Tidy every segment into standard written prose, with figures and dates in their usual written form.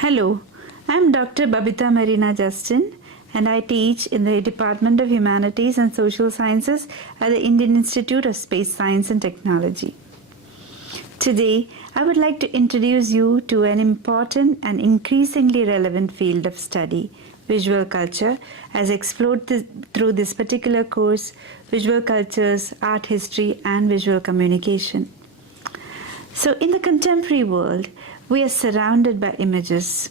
Hello, I'm Dr. Babitha Marina Justin, and I teach in the Department of Humanities and Social Sciences at the Indian Institute of Space Science and Technology. Today, I would like to introduce you to an important and increasingly relevant field of study, visual culture, as explored through this particular course, Visual Cultures, Art History, and Visual Communication. So, in the contemporary world, we are surrounded by images.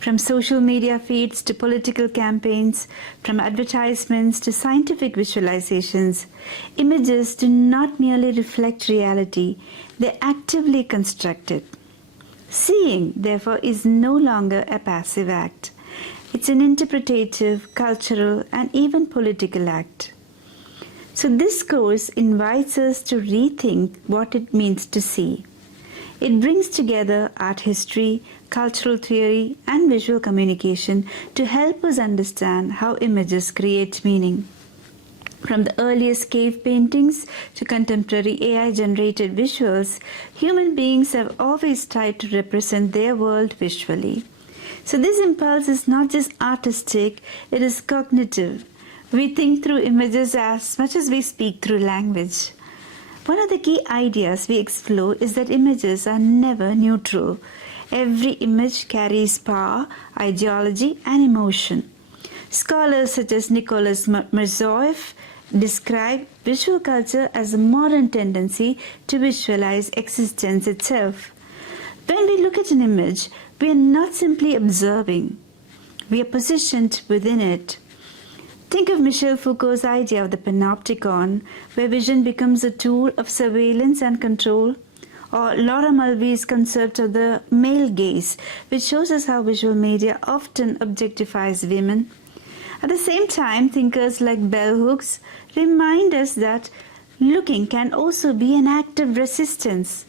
From social media feeds to political campaigns, from advertisements to scientific visualizations, images do not merely reflect reality, they actively construct it. Seeing, therefore, is no longer a passive act. It's an interpretative, cultural, and even political act. So this course invites us to rethink what it means to see. It brings together art history, cultural theory, and visual communication to help us understand how images create meaning. From the earliest cave paintings to contemporary AI-generated visuals, human beings have always tried to represent their world visually. So this impulse is not just artistic, it is cognitive. We think through images as much as we speak through language. One of the key ideas we explore is that images are never neutral. Every image carries power, ideology, and emotion. Scholars such as Nicholas Mirzoeff describe visual culture as a modern tendency to visualize existence itself. When we look at an image, we are not simply observing. We are positioned within it. Think of Michel Foucault's idea of the panopticon, where vision becomes a tool of surveillance and control, or Laura Mulvey's concept of the male gaze, which shows us how visual media often objectifies women. At the same time, thinkers like bell hooks remind us that looking can also be an act of resistance.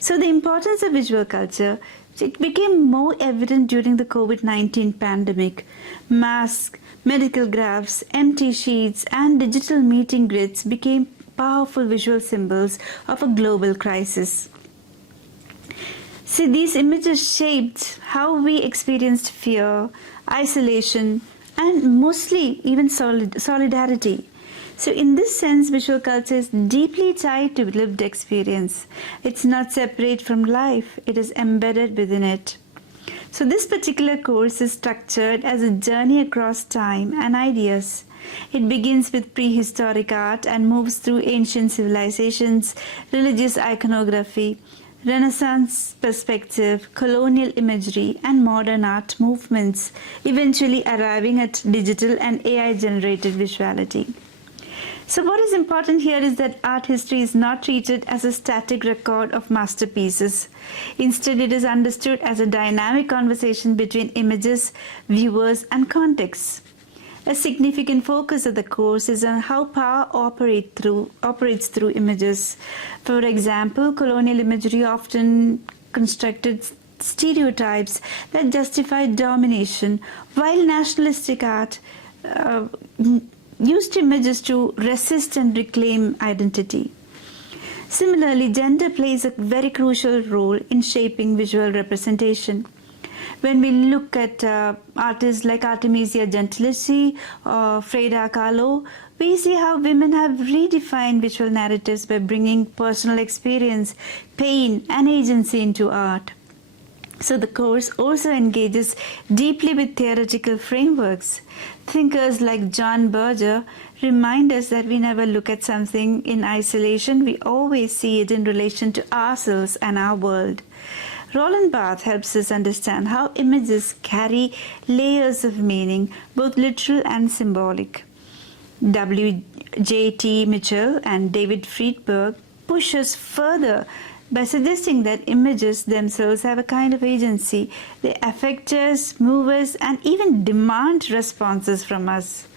So the importance of visual culture, it became more evident during the COVID-19 pandemic. Masks, medical graphs, empty sheets, and digital meeting grids became powerful visual symbols of a global crisis. See, these images shaped how we experienced fear, isolation, and mostly even solidarity. So in this sense, visual culture is deeply tied to lived experience. It's not separate from life, it is embedded within it. So this particular course is structured as a journey across time and ideas. It begins with prehistoric art and moves through ancient civilizations, religious iconography, Renaissance perspective, colonial imagery, and modern art movements, eventually arriving at digital and AI-generated visuality. So what is important here is that art history is not treated as a static record of masterpieces. Instead, it is understood as a dynamic conversation between images, viewers, and contexts. A significant focus of the course is on how power operates through images. For example, colonial imagery often constructed stereotypes that justified domination, while nationalistic art used images to resist and reclaim identity. Similarly, gender plays a very crucial role in shaping visual representation. When we look at artists like Artemisia Gentileschi or Frida Kahlo, we see how women have redefined visual narratives by bringing personal experience, pain, and agency into art. So the course also engages deeply with theoretical frameworks. Thinkers like John Berger remind us that we never look at something in isolation, we always see it in relation to ourselves and our world. Roland Barthes helps us understand how images carry layers of meaning, both literal and symbolic. W.J.T. Mitchell and David Friedberg push us further by suggesting that images themselves have a kind of agency. They affect us, move us, and even demand responses from us.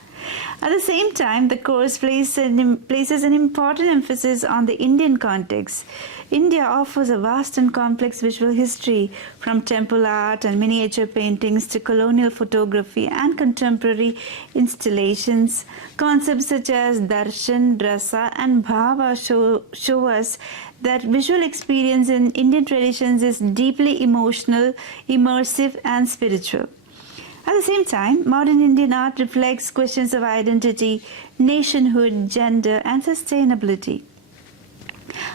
At the same time, the course places an important emphasis on the Indian context. India offers a vast and complex visual history, from temple art and miniature paintings to colonial photography and contemporary installations. Concepts such as darshan, rasa, and bhava show us that visual experience in Indian traditions is deeply emotional, immersive, and spiritual. At the same time, modern Indian art reflects questions of identity, nationhood, gender, and sustainability.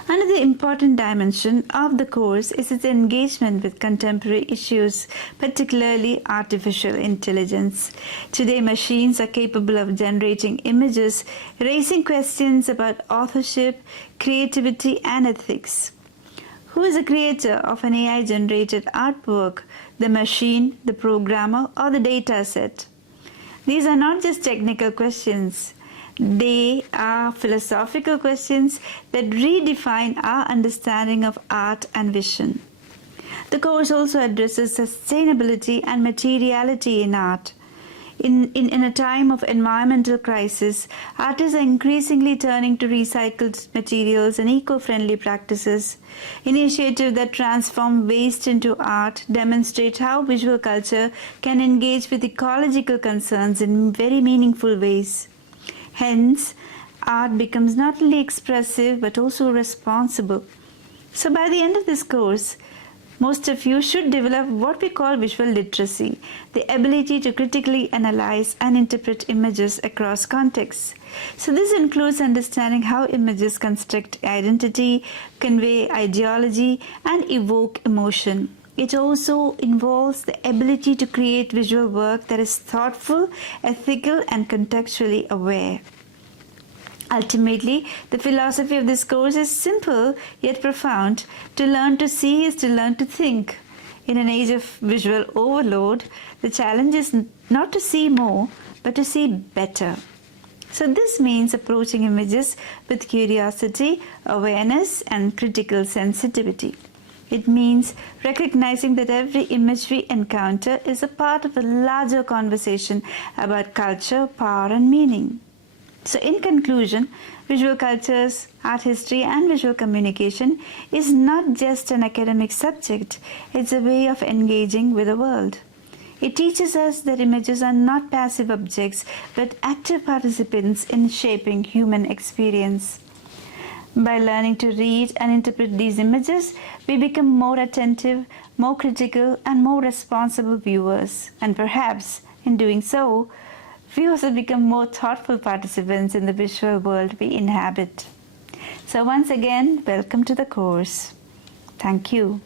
Another important dimension of the course is its engagement with contemporary issues, particularly artificial intelligence. Today, machines are capable of generating images, raising questions about authorship, creativity, and ethics. Who is the creator of an AI-generated artwork? The machine, the programmer, or the data set? These are not just technical questions. They are philosophical questions that redefine our understanding of art and vision. The course also addresses sustainability and materiality in art. In a time of environmental crisis, artists are increasingly turning to recycled materials and eco-friendly practices. Initiatives that transform waste into art demonstrate how visual culture can engage with ecological concerns in very meaningful ways. Hence, art becomes not only expressive but also responsible. So by the end of this course, most of you should develop what we call visual literacy, the ability to critically analyze and interpret images across contexts. So this includes understanding how images construct identity, convey ideology, and evoke emotion. It also involves the ability to create visual work that is thoughtful, ethical, and contextually aware. Ultimately, the philosophy of this course is simple yet profound. To learn to see is to learn to think. In an age of visual overload, the challenge is not to see more, but to see better. So this means approaching images with curiosity, awareness, and critical sensitivity. It means recognizing that every image we encounter is a part of a larger conversation about culture, power, and meaning. So in conclusion, visual cultures, art history, and visual communication is not just an academic subject, it's a way of engaging with the world. It teaches us that images are not passive objects, but active participants in shaping human experience. By learning to read and interpret these images, we become more attentive, more critical, and more responsible viewers. And perhaps, in doing so, we also become more thoughtful participants in the visual world we inhabit. So once again, welcome to the course. Thank you.